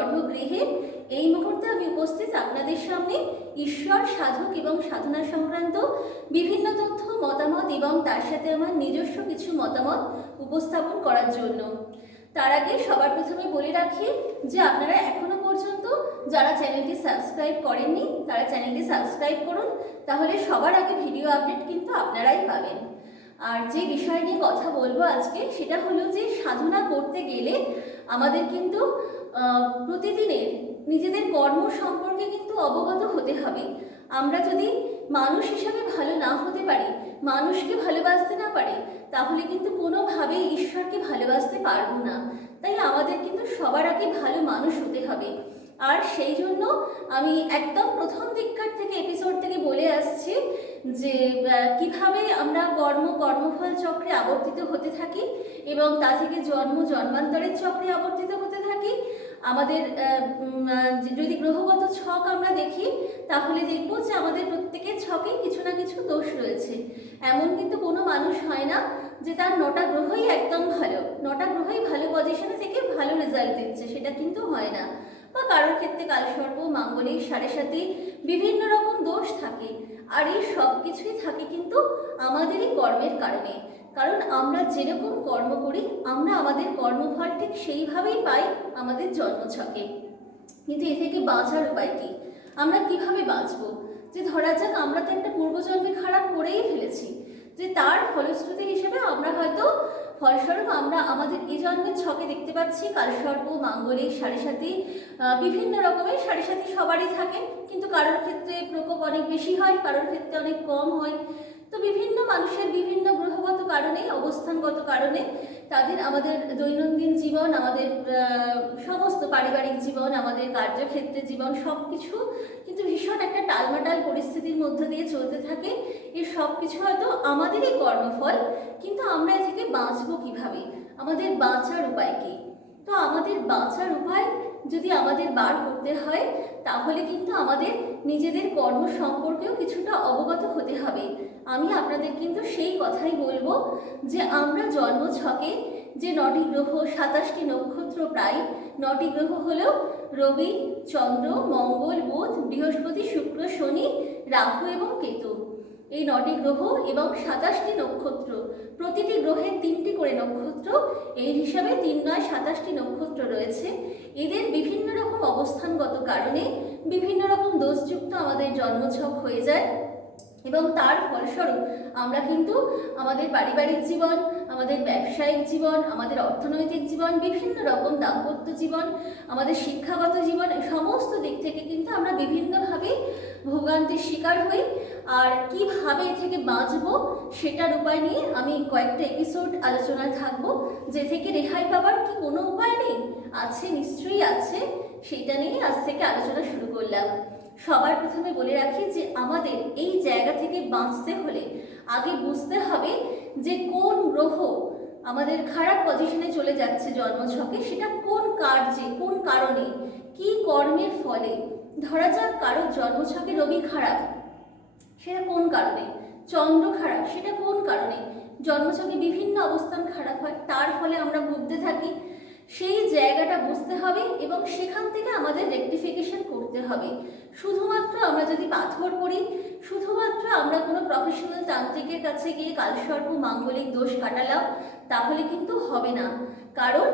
গর্ভগৃহে এই মুহূর্তে আমি উপস্থিত আপনাদের সামনে ঈশ্বর, সাধক এবং সাধনা সংক্রান্ত বিভিন্ন তথ্য, মতামত এবং তার সাথে আমার নিজস্ব কিছু মতামত উপস্থাপন করার জন্য। তার আগে সবার প্রথমে বলে রাখি যে আপনারা এখনো পর্যন্ত যারা চ্যানেলটি সাবস্ক্রাইব করেননি তারা চ্যানেলটি সাবস্ক্রাইব করুন, তাহলে সবার আগে ভিডিও আপডেট কিন্তু আপনারাই পাবেন। আর যে বিষয় নিয়ে কথা বলবো আজকে সেটা হলো যে সাধনা করতে গেলে আমাদের কিন্তু প্রতিদিনের নিজেদের কর্ম সম্পর্কে কিন্তু অবগত হতে হবে। আমরা যদি মানুষ হিসাবে ভালো না হতে পারি, মানুষকে ভালোবাসতে না পারি, তাহলে কিন্তু কোনোভাবেই ঈশ্বরকে ভালোবাসতে পারবো না। তাই আমাদের কিন্তু সবার আগে ভালো মানুষ হতে হবে। আর সেই জন্য আমি একদম প্রথম দিককার থেকে এপিসোড থেকে বলে আসছি যে কিভাবে আমরা কর্মফল চক্রে আবর্তিত হতে থাকি এবং তা থেকে জন্মান্তরের চক্রে আবর্তিত হতে থাকি। আমাদের যদি গ্রহগত ছক আমরা দেখি তাহলে দেখব যে আমাদের প্রত্যেকের ছকেই কিছু না কিছু দোষ রয়েছে। এমন কিন্তু কোনো মানুষ হয় না যে তার 9টা গ্রহই একদম ভালো, 9টা গ্রহই ভালো পজিশনে থেকে ভালো রেজাল্ট দিচ্ছে, সেটা কিন্তু হয় না। বা কারোর ক্ষেত্রে কালসর্প, মাঙ্গলিক, সাড়ে সাথী বিভিন্ন রকম দোষ থাকে। আর এই সব কিছুই থাকে কিন্তু আমাদেরই কর্মের কারণে। কারণ আমরা যেরকম কর্ম করি আমরা আমাদের কর্মফল ঠিক সেইভাবেই পাই আমাদের জন্মছকে। কিন্তু এ থেকে বাঁচার উপায় কি? আমরা কিভাবে বাঁচবো? যে ধরা যাক আমরা তো একটা পূর্বজন্মে খারাপ করেই ফেলেছি, যে তার ফলশ্রুতি হিসেবে আমরা হয়তো ফলস্বরূপ আমরা আমাদের এই জন্মের ছকে দেখতে পাচ্ছি কালসর্প, মাঙ্গলিক, সাড়ে সাথী, বিভিন্ন রকমের সাড়ে সাথী সবারই থাকে, কিন্তু কারোর ক্ষেত্রে প্রকোপ অনেক বেশি হয়, কারোর ক্ষেত্রে অনেক কম হয়। তো বিভিন্ন মানুষের বিভিন্ন গ্রহগত কারণে, অবস্থানগত কারণে তাদের আমাদের দৈনন্দিন জীবন, আমাদের সমস্ত পারিবারিক জীবন, আমাদের কার্যক্ষেত্রে জীবন সব কিছু কিন্তু ভীষণ একটা টালমাটাল পরিস্থিতির মধ্য দিয়ে চলতে থাকে। এই সব কিছু হয়তো আমাদেরই কর্মফল, কিন্তু আমরা এ থেকে বাঁচবো কিভাবে? আমাদের বাঁচার উপায় কি? তো আমাদের বাঁচার উপায় যদি আমাদের বার করতে হয় তাহলে কিন্তু আমাদের নিজেদের কর্ম সম্পর্কেও কিছুটা অবগত হতে হবে। আমি আপনাদের কিন্তু সেই কথাই বলবো যে আমরা জন্মছকে যে 9টি গ্রহ, 27টি নক্ষত্র, প্রায় 9টি গ্রহ হলো রবি, চন্দ্র, মঙ্গল, বুধ, বৃহস্পতি, শুক্র, শনি, রাহু এবং কেতু। এই 9টি গ্রহ এবং 27টি নক্ষত্র, প্রতিটি গ্রহের 3টি করে নক্ষত্র, এই হিসাবে 3 9 27টি নক্ষত্র রয়েছে। এদের বিভিন্ন রকম অবস্থানগত কারণে বিভিন্ন রকম দোষযুক্ত আমাদের জন্মছক হয়ে যায় এবং তার ফলস্বরূপ আমরা কিন্তু আমাদের পারিবারিক জীবন, আমাদের ব্যবসায়িক জীবন, আমাদের অর্থনৈতিক জীবন, বিভিন্ন রকম দাম্পত্য জীবন, আমাদের শিক্ষাগত জীবন, সমস্ত দিক থেকে কিন্তু আমরা বিভিন্নভাবে ভোগান্তির শিকার হই। আর কিভাবে এ থেকে বাঁচবো সেটার উপায় নিয়ে আমি কয়েকটা এপিসোড আলোচনায় থাকবো। যে থেকে রেহাই পাবার কি কোনো উপায় নেই? আছে, নিশ্চয়ই আছে। সেটা নিয়ে আজ থেকে আলোচনা শুরু করলাম। সবার প্রথমে বলে রাখি যে আমাদের এই জায়গা থেকে বাঁচতে হলে আগে বুঝতে হবে যে কোন গ্রহ আমাদের খারাপ পজিশনে চলে যাচ্ছে জন্মছকে, সেটা কোন কার্যে, কোন কারণে, কি কর্মের ফলে। ধরা যাক কারোর জন্মছকে রবি খারাপ, সেটা কোন কারণে? চন্দ্র খারাপ, সেটা কোন কারণে? জন্মছকে বিভিন্ন অবস্থান খারাপ হয়, তার ফলে আমরা ভুগতে থাকি। সেই জায়গাটা বুঝতে হবে এবং সেখান থেকে আমাদের রেকটিফিকেশন করতে হবে। শুধুমাত্র আমরা যদি পাথর পড়ি, শুধুমাত্র আমরা কোনো প্রফেশনাল তান্ত্রিকের কাছে গিয়ে কালসর্প, মাঙ্গলিক দোষ কাটালাম, তাহলে কিন্তু হবে না। কারণ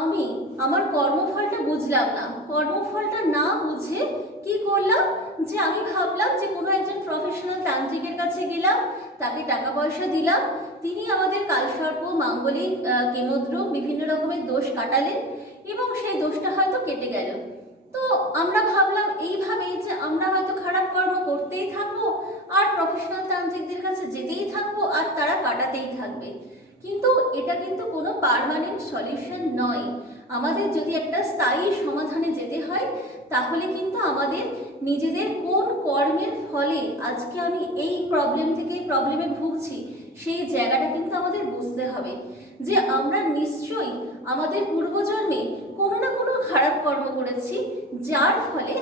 আমি আমার কর্মফলটা বুঝলাম না। কর্মফলটা না বুঝে কি করলাম, যে আমি ভাবলাম যে কোনো একজন প্রফেশনাল তান্ত্রিকের কাছে গেলাম, তাকে টাকা পয়সা দিলাম, তিনি আমাদের কালসর্প, মাঙ্গলিক, কেমদ্রম বিভিন্ন রকমের দোষ কাটালেন এবং সেই দোষটা হয়তো কেটে গেল। তো আমরা ভাবলাম এইভাবেই যে আমরা হয়তো খারাপ কর্ম করতেই থাকবো আর প্রফেশনাল তান্ত্রিকদের কাছে যেতেই থাকবো আর তারা কাটাতেই থাকবে। কিন্তু এটা কিন্তু কোনো পার্মানেন্ট সলিউশন নয়। আমাদের যদি একটা স্থায়ী সমাধানে যেতে হয় তাহলে কিন্তু আমাদের নিজেদের কোন কর্মের ফলে আজকে আমি এই প্রবলেমে ভুগছি সেই জায়গাটা কিন্তু আমাদের বুঝতে হবে। যে আমরা নিশ্চয়ই আমাদের পূর্বজন্মে কোনো না কোনো খারাপ কর্ম করেছি, যার ফলে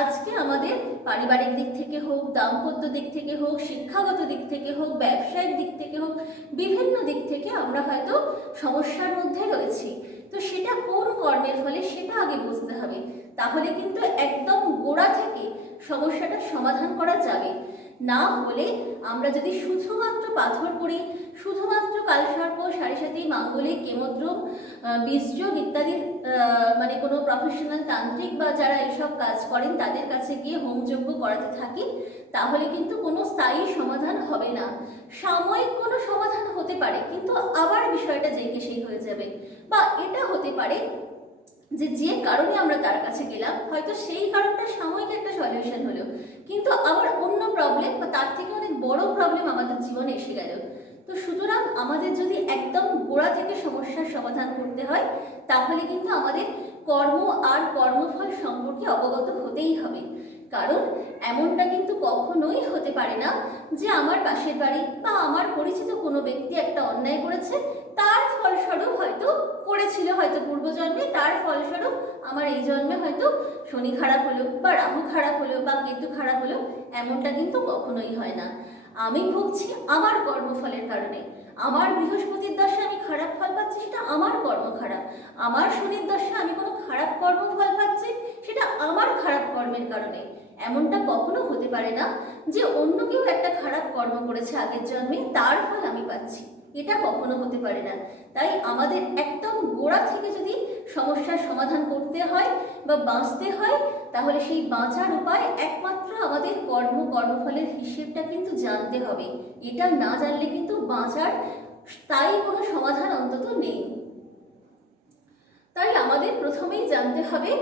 আজকে আমাদের পারিবারিক দিক থেকে হোক, দাম্পত্য দিক থেকে হোক, শিক্ষাগত দিক থেকে হোক, ব্যবসায়িক দিক থেকে হোক, বিভিন্ন দিক থেকে আমরা হয়তো সমস্যার মধ্যে রয়েছি। তো সেটা কোন কর্মের ফলে সেটা আগে বুঝতে হবে, তাহলে কিন্তু একদম গোড়া থেকে সমস্যাটা সমাধান করা যাবে। না হলে আমরা যদি শুধুমাত্র পাথর পড়ি, শুধুমাত্র কালসর্প, সাড়ে মাঙ্গলিক, কেমদ্রম, বীজযোগ ইত্যাদির মানে কোনো প্রফেশনাল তান্ত্রিক বা যারা এইসব কাজ করেন তাদের কাছে গিয়ে হোমযজ্ঞ করাতে থাকি, তাহলে কিন্তু কোনো স্থায়ী সমাধান হবে না। সাময়িক কোনো সমাধান হতে পারে, কিন্তু আবার বিষয়টা যেই সেই হয়ে যাবে। বা এটা হতে পারে যে কারণে আমরা তার কাছে গেলাম, হয়তো সেই কারণটা সাময়িক একটা সলিউশন হলো, কিন্তু আবার অন্য প্রবলেম বা তার থেকে অনেক বড় প্রবলেম আমাদের জীবনে এসে গেল। তো সুতরাং আমাদের যদি একদম গোড়া থেকে সমস্যার সমাধান করতে হয়, তাহলে কিন্তু আমাদের কর্ম আর কর্মফল সম্পর্কে অবগত হতেই হবে। কারণ এমনটা কিন্তু কখনোই হতে পারে না যে আমার পাশের বাড়ি বা আমার পরিচিত কোনো ব্যক্তি একটা অন্যায় করেছে, তার ফলস্বরূপ হয়তো করেছিল হয়তো পূর্বজন্মে, তার ফলস্বরূপ আমার এই জন্মে হয়তো শনি খারাপ হলো বা রাহু খারাপ হলো বা কেতু খারাপ হলো, এমনটা কিন্তু কখনোই হয় না। আমি ভুগছি আমার কর্মফলের কারণে, আমার বৃহস্পতির দশা আমি খারাপ ফল পাচ্ছি, সেটা আমার কর্ম খারাপ। আমার শনির দশা আমি কোনো খারাপ কর্মফল পাচ্ছি, সেটা আমার খারাপ কর্মের কারণে। এমনটা কখনো হতে পারে না যে অন্য কেউ একটা খারাপ কর্ম করেছে আগের জন্মে, তার ফল আমি পাচ্ছি, এটা কখনো হতে পারে না। তাই আমাদের একদম গোড়া থেকে যদি সমস্যার সমাধান করতে হয় বা বাঁচতে হয়, তাহলে সেই বাঁচার উপায় একমাত্র আমাদের কর্মফলের হিসেবটা কিন্তু জানতে হবে। এটা না জানলে কিন্তু বাঁচার স্থায়ী কোনো সমাধান অন্তত নেই। তাই আমাদের প্রথমেই জানতে হবে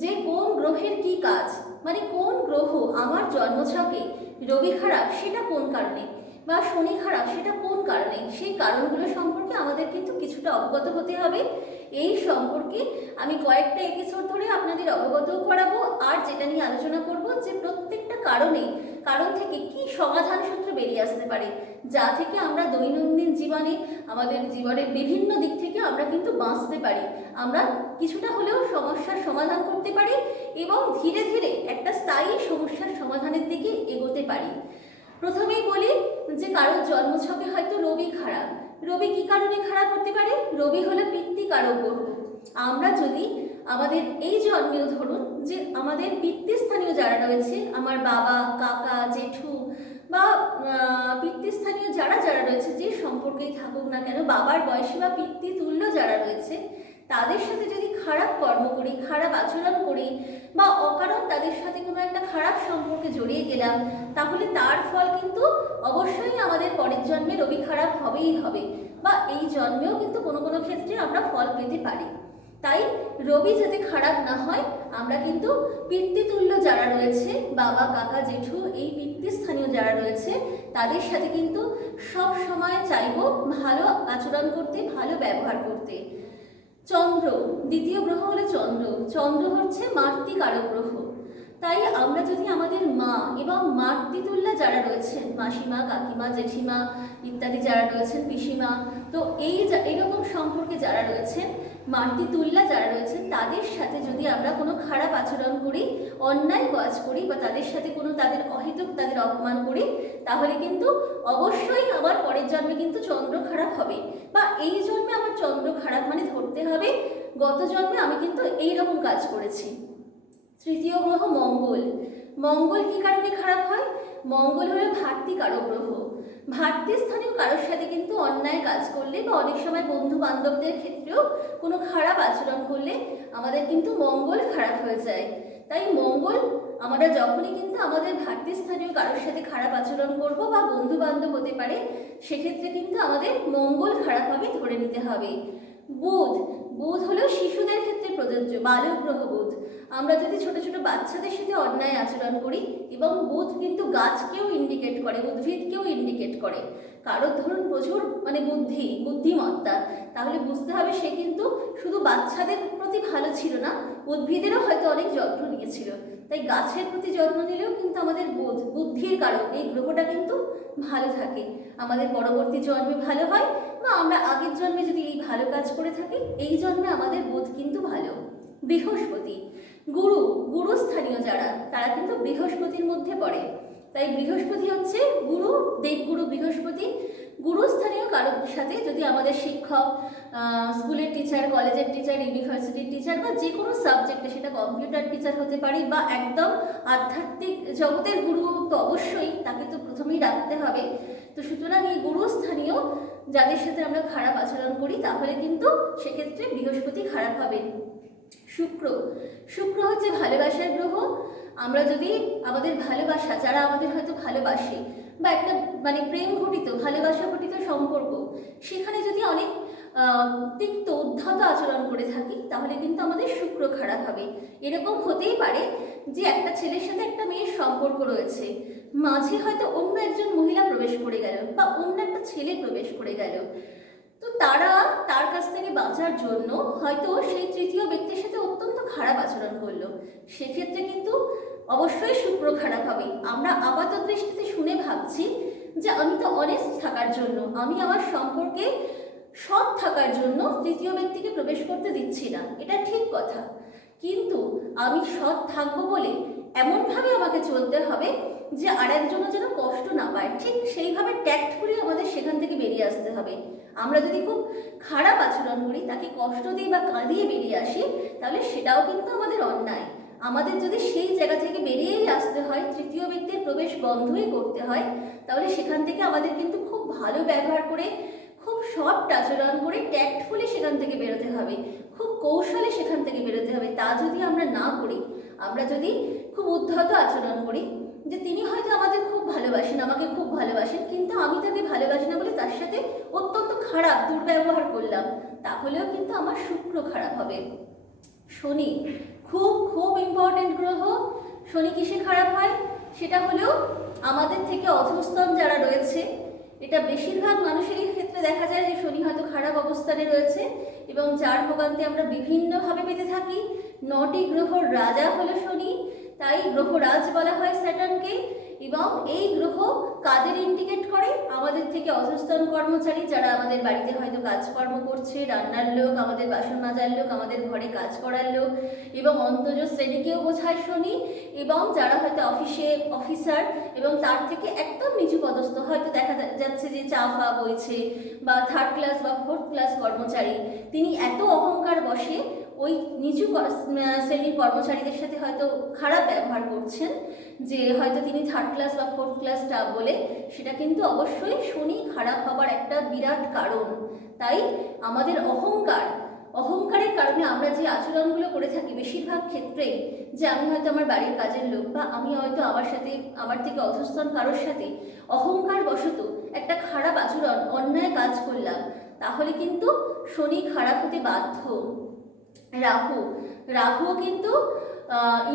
যে কোন গ্রহের কি কাজ, মানে কোন গ্রহ আমার জন্মছকে রবি খারাপ সেটা কোন কারণে, বা শনি খারাপ সেটা কোন কারণে, সেই কারণগুলো সম্পর্কে আমাদের কিন্তু কিছুটা অবগত হতে হবে। এই সম্পর্কে আমি কয়েকটা এপিসোড ধরে আপনাদের অবগত করাবো, আর যেটা নিয়ে আলোচনা করব যে প্রত্যেকটা কারণ থেকে কি সমাধান সূত্র বেরিয়ে আসতে পারে, যা থেকে আমরা দৈনন্দিন জীবনে আমাদের জীবনের বিভিন্ন দিক থেকে আমরা কিন্তু বাঁচতে পারি, আমরা কিছুটা হলেও সমস্যার সমাধান করতে পারি এবং ধীরে ধীরে একটা স্থায়ী সমস্যার সমাধানের দিকে এগোতে পারি। প্রথমেই বলি যে কারোর জন্মছকে হয়তো রবি খারাপ। রবি কি কারণে খারাপ হতে পারে? রবি হলো পিতৃকারক গ্রহ। আমরা যদি আমাদের এই জন্মেও ধরুন যে আমাদের পিতৃস্থানীয় যারা রয়েছে, আমার বাবা, কাকা, জেঠু বা পিতৃস্থানীয় যারা রয়েছে, যে সম্পর্কেই থাকুক না কেন, বাবার বয়সী বা পিতৃতুল্য যারা রয়েছে, তাদের সাথে যদি খারাপ কর্ম করি, খারাপ আচরণ করি বা অকারণ তাদের সাথে কোনো একটা খারাপ সম্পর্কে জড়িয়ে গেলাম, তাহলে তার ফল কিন্তু অবশ্যই আমাদের পরের জন্মে রবি খারাপ হবেই হবে, বা এই জন্মেও কিন্তু কোনো কোনো ক্ষেত্রে আমরা ফল পেতে পারি। তাই রবি যাতে খারাপ না হয়, আমরা কিন্তু পিতৃতুল্য যারা রয়েছে, বাবা, কাকা, জেঠু, এই পিতৃস্থানীয় যারা রয়েছে, তাদের সাথে কিন্তু সব সময় চাইবো ভালো আচরণ করতে, ভালো ব্যবহার করতে। চন্দ্র, দ্বিতীয় গ্রহ হলো চন্দ্র। চন্দ্র হচ্ছে মাতৃকারক গ্রহ। তাই আমরা যদি আমাদের মা এবং মাতৃতুল্য যারা রয়েছেন, মাসিমা, কাকিমা, জেঠিমা ইত্যাদি যারা রয়েছেন, পিসিমা, তো এইরকম সম্পর্কে যারা রয়েছেন, মাতৃতুল্য যারা রয়েছেন, তাদের সাথে যদি আমরা কোনো খারাপ আচরণ করি, অন্যায় কাজ করি বা তাদের সাথে কোনো তাদের অহেতুক তাদের অপমান করি, তাহলে কিন্তু অবশ্যই আমার পরের জন্মে কিন্তু চন্দ্র খারাপ হবে, বা এই জন্মে আমার চন্দ্র খারাপ মানে ধরতে হবে গত জন্মে আমি কিন্তু এইরকম কাজ করেছি। তৃতীয় গ্রহ মঙ্গল। মঙ্গল কি কারণে খারাপ হয়? মঙ্গল হলো ভাতৃকারক গ্রহ। ভাতৃস্থানীয় কারোর সাথে কিন্তু অন্যায় কাজ করলে বা অনেক সময় বন্ধু বান্ধবদের ক্ষেত্রেও কোনো খারাপ আচরণ করলে আমাদের কিন্তু মঙ্গল খারাপ হয়ে যায়। তাই মঙ্গল আমরা যখনই কিন্তু আমাদের ভাতৃস্থানীয় কারোর সাথে খারাপ আচরণ করব বা বন্ধু বান্ধব হতে পারে, সেক্ষেত্রে কিন্তু আমাদের মঙ্গল খারাপ হবে ধরে নিতে হবে। বুধ। বুধ হলো শিশুদের ক্ষেত্রে প্রযোজ্য, বালক গ্রহ বুধ। আমরা যদি ছোট ছোট বাচ্চাদের সাথে অন্যায় আচরণ করি, এবং বুধ কিন্তু গাছকেও ইন্ডিকেট করে, উদ্ভিদকেও ইন্ডিকেট করে। কারোর ধরুন প্রচুর মানে বুদ্ধিমত্তা, তাহলে বুঝতে হবে সে কিন্তু শুধু বাচ্চাদের প্রতি ভালো ছিল না, উদ্ভিদেরও হয়তো অনেক যত্ন নিয়েছিল। তাই গাছের প্রতি যত্ন নিলেও কিন্তু আমাদের বুদ্ধির কারণ এই গ্রহটা কিন্তু ভালো থাকে, আমাদের পরবর্তী জন্মে ভালো হয়, বা আমরা আগের জন্মে যদি এই ভালো কাজ করে থাকি, এই জন্মে আমাদের বুধ কিন্তু ভালো। বৃহস্পতি। গুরুস্থানীয় যারা, তারা কিন্তু বৃহস্পতির মধ্যে পড়ে। তাই বৃহস্পতি হচ্ছে গুরু, দেবগুরু বৃহস্পতি। গুরুস্থানীয় কারোর সাথে যদি আমাদের শিক্ষক, স্কুলের টিচার, কলেজের টিচার, ইউনিভার্সিটির টিচার বা যে কোনো সাবজেক্টে, সেটা কম্পিউটার টিচার হতে পারে বা একদম আধ্যাত্মিক জগতের গুরু, তো অবশ্যই তাকে তো প্রথমেই রাখতে হবে। তো সুতরাং এই গুরুস্থানীয় যাদের সাথে আমরা খারাপ আচরণ করি, তাহলে কিন্তু সেক্ষেত্রে বৃহস্পতি খারাপ হবে। শুক্র, শুক্র হচ্ছে ভালোবাসার গ্রহ। আমরা যদি আমাদের ভালোবাসা, যারা আমাদের হয়তো ভালোবাসে বা একটা মানে প্রেম ঘটিত, ভালোবাসা ঘটিত সম্পর্ক, সেখানে যদি অনেক তিক্ত উদ্ধত আচরণ করে থাকি, তাহলে কিন্তু আমাদের শুক্র খারাপ হবে। এরকম হতেই পারে যে একটা ছেলের সাথে একটা মেয়ের সম্পর্ক রয়েছে, মাঝে হয়তো অন্য একজন মহিলা প্রবেশ করে গেল বা অন্য একটা ছেলে প্রবেশ করে গেল, তো তার কাছ থেকে বাঁচার জন্য হয়তো সেই তৃতীয় ব্যক্তির সাথে অত্যন্ত খারাপ আচরণ করলো। সেক্ষেত্রে কিন্তু অবশ্যই শুক্র খারাপ হবে। আমরা আপাত দৃষ্টিতে শুনে ভাবছি যে আমি তো অনেস্ট থাকার জন্য, আমি আমার সম্পর্কে সৎ থাকার জন্য তৃতীয় ব্যক্তিকে প্রবেশ করতে দিচ্ছি না, এটা ঠিক কথা। কিন্তু আমি সৎ থাকবো বলে এমনভাবে আমাকে চলতে হবে যে আরেকজনও যেন কষ্ট না পায়, ঠিক সেইভাবে ট্যাক্টফুলি আমাদের সেখান থেকে বেরিয়ে আসতে হবে। আমরা যদি খুব খারাপ আচরণ করি, তাকে কষ্ট দিয়ে বা কাঁদিয়ে বেরিয়ে আসি, তাহলে সেটাও কিন্তু আমাদের অন্যায়। আমাদের যদি সেই জায়গা থেকে বেরিয়েই আসতে হয়, তৃতীয় ব্যক্তির প্রবেশ বন্ধই করতে হয়, তাহলে সেখান থেকে আমাদের কিন্তু খুব ভালো ব্যবহার করে, খুব সফট আচরণ করে, ট্যাক্টফুলি সেখান থেকে বেরোতে হবে, খুব কৌশলে সেখান থেকে বেরোতে হবে। তা যদি আমরা না করি, আমরা যদি খুব উদ্ধত আচরণ করি, যে তিনি হয়তো আমাদের খুব ভালোবাসেন, আমাকে খুব ভালোবাসেন, কিন্তু আমি তাকে ভালোবাসি না বলে তার সাথে অত্যন্ত খারাপ দুর্ব্যবহার করলাম, তাহলেও কিন্তু আমার শুক্র খারাপ হবে। শনি, খুব খুব ইম্পর্টেন্ট গ্রহ। শনি কিসে খারাপ হয়? সেটা হলো আমাদের থেকে অধস্তন যারা রয়েছে, এটা বেশিরভাগ মানুষেরই ক্ষেত্রে দেখা যায় যে শনি হয়তো খারাপ অবস্থানে রয়েছে এবং যার ভোগান্তি আমরা বিভিন্নভাবে পেতে থাকি। 9টি গ্রহর রাজা হলো শনি, তাই গ্রহরাজ বলা হয় স্যাটার্নকে। এবং এই গ্রহ কাদের ইন্ডিকেট করে? আমাদের থেকে অধস্তন কর্মচারী, যারা আমাদের বাড়িতে হয়তো কাজকর্ম করছে, রান্নার লোক, আমাদের বাসন মাজার লোক, আমাদের ঘরে কাজ করার লোক, এবং অন্তজ শ্রেণীকেও বোঝায় শনি। এবং যারা হয়তো অফিসার এবং তার থেকে একদম নিচু পদস্থ, হয়তো দেখা যাচ্ছে যে চা ফা বইছে বা 3rd ক্লাস বা 4th ক্লাস কর্মচারী, তিনি এত অহংকার বসে ওই নিচু শ্রেণীর কর্মচারীদের সাথে হয়তো খারাপ ব্যবহার করছেন, যে হয়তো তিনি 3rd ক্লাস বা 4th ক্লাস স্টাফ বলে, সেটা কিন্তু অবশ্যই শনি খারাপ হবার একটা বিরাট কারণ। তাই আমাদের অহংকারের কারণে আমরা যে আচরণগুলো করে থাকি বেশিরভাগ ক্ষেত্রেই, যে আমি হয়তো আমার বাড়ির কাজের লোক বা আমি হয়তো আমার থেকে অধস্তন কারোর সাথে অহংকার বশত একটা খারাপ আচরণ, অন্যায় কাজ করলাম, তাহলে কিন্তু শনি খারাপ হতে বাধ্য। রাহুও কিন্তু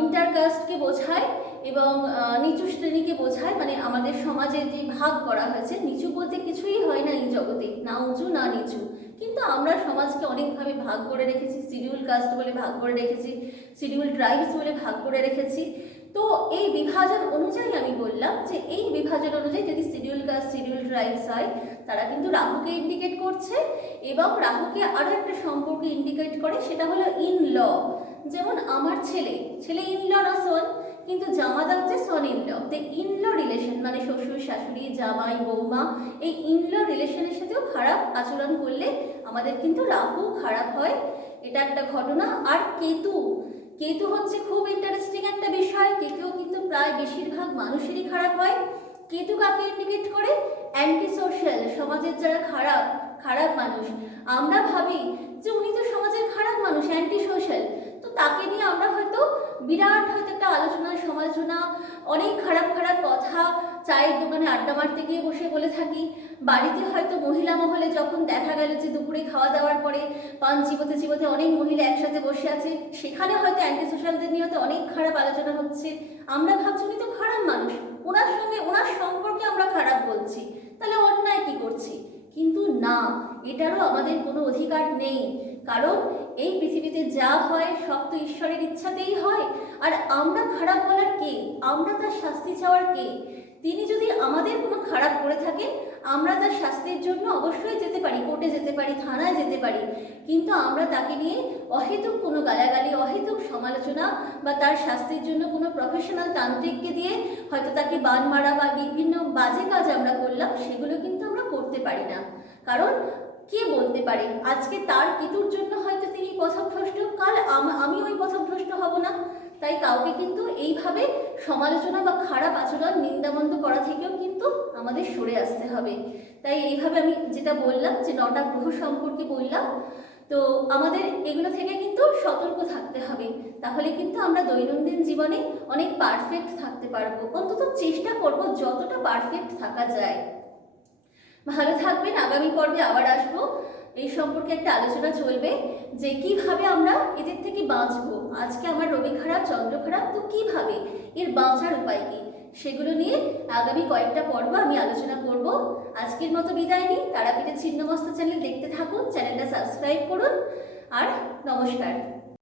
ইন্টারকাস্টকে বোঝায় এবং নিচু শ্রেণীকে বোঝায়। মানে আমাদের সমাজে যে ভাগ করা হয়েছে, নিচু বলতে কিছুই হয় না এই জগতে, না উঁচু না নিচু, কিন্তু আমরা সমাজকে অনেকভাবে ভাগ করে রেখেছি। শিডিউল কাস্ট বলে ভাগ করে রেখেছি, শিডিউল ট্রাইবস বলে ভাগ করে রেখেছি। তো এই বিভাজন অনুযায়ী আমি বললাম যে এই বিভাজন অনুযায়ী যদি শিডিউল কাস্ট, শিডিউল ট্রাইবস হয়, তারা কিন্তু রাহুকে ইন্ডিকেট করছে। এবং রাহুকে আরও একটা সম্পর্কে ইন্ডিকেট করে, সেটা হলো ইন ল। যেমন আমার ছেলে ইন ল না সন, কিন্তু জামাতা হচ্ছে সন ইন ল। তো ইন ল রিলেশন মানে শ্বশুর শাশুড়ি, জামাই বৌমা, এই ইন ল রিলেশনের সাথেও খারাপ আচরণ করলে আমাদের কিন্তু রাহু খারাপ হয়, এটা একটা ঘটনা। আর কেতু হচ্ছে খুব ইন্টারেস্টিং একটা বিষয়। কেতুও কিন্তু প্রায় বেশিরভাগ মানুষেরই খারাপ হয়। কেতু কাকে ইন্ডিকেট করে? অ্যান্টি সোশ্যাল, সমাজের যারা খারাপ মানুষ। আমরা ভাবি যে উনি তো সমাজের খারাপ মানুষ, অ্যান্টি সোশ্যাল, তো তাকে নিয়ে আমরা হয়তো বিরাট হয়তো একটা আলোচনা সমালোচনা, অনেক খারাপ কথা চায়ের দোকানে আড্ডা মারতে গিয়ে বসে বলে থাকি। বাড়িতে হয়তো মহিলা মহলে যখন দেখা গেল যে দুপুরে খাওয়া দাওয়ার পরে পান চিবোতে অনেক মহিলা একসাথে বসে আছে, সেখানে হয়তো অ্যান্টি সোশ্যালদের নিয়ে হয়তো অনেক খারাপ আলোচনা হচ্ছে। আমরা ভাবছি উনি তো খারাপ মানুষ, ওনার সম্পর্কে আমরা খারাপ বলছি, তাহলে অন্যায় কি করছি? কিন্তু না, এটারও আমাদের কোনো অধিকার নেই, কারণ এই পৃথিবীতে যা হয় সব তো ঈশ্বরের ইচ্ছাতেই হয়। আর আমরা খারাপ বলার কে? আমরা তার শাস্তি চাওয়ার কে? তিনি যদি আমাদের কোনো খারাপ করে থাকেন, আমরা তার শাস্তির জন্য অবশ্যই যেতে পারি, কোর্টে যেতে পারি, থানায় যেতে পারি, কিন্তু আমরা তাকে নিয়ে অহেতুক কোনো গালাগালি, অহেতুক সমালোচনা বা তার শাস্তির জন্য কোনো প্রফেশনাল তান্ত্রিককে দিয়ে হয়তো তাকে বান মারা বা বিভিন্ন বাজে কাজ আমরা করলাম, সেগুলো কিন্তু আমরা করতে করতে পারি না। কারণ কে বলতে পারে আজকে তার কেতুর জন্য হয়তো তিনি পথভ্রষ্ট, কাল আমি ওই পথভ্রষ্ট হব না। তাই কাউকে কিন্তু এইভাবে সমালোচনা বা খারাপ আচরণ নিন্দামন্দ করা থেকেও কিন্তু আমাদের সরে আসতে হবে। তাই এইভাবে আমি যেটা বললাম যে 9টা গ্রহ সম্পর্কে বললাম, তো আমাদের এগুলো থেকে কিন্তু সতর্ক থাকতে হবে। তাহলে কিন্তু আমরা দৈনন্দিন জীবনে অনেক পারফেক্ট থাকতে পারবো, অন্তত চেষ্টা করব যতটা পারফেক্ট থাকা যায়। ভালো থাকবেন। আগামী পর্বে আবার আসবো, এই সম্পর্কে একটা আলোচনা চলবে যে কিভাবে আমরা এদের থেকে বাঁচবো। আজকে আমার রবি খারাপ, চন্দ্র খারাপ, তো কিভাবে এর বাঁচার উপায় কি, সেগুলো নিয়ে আগামী কয়েকটা পর্ব আমি আলোচনা করব। আজকের মতো বিদায় নিই। তারাপীঠের ছিন্নমস্তা চ্যানেল দেখতে থাকুন, চ্যানেলটা সাবস্ক্রাইব করুন, আর নমস্কার।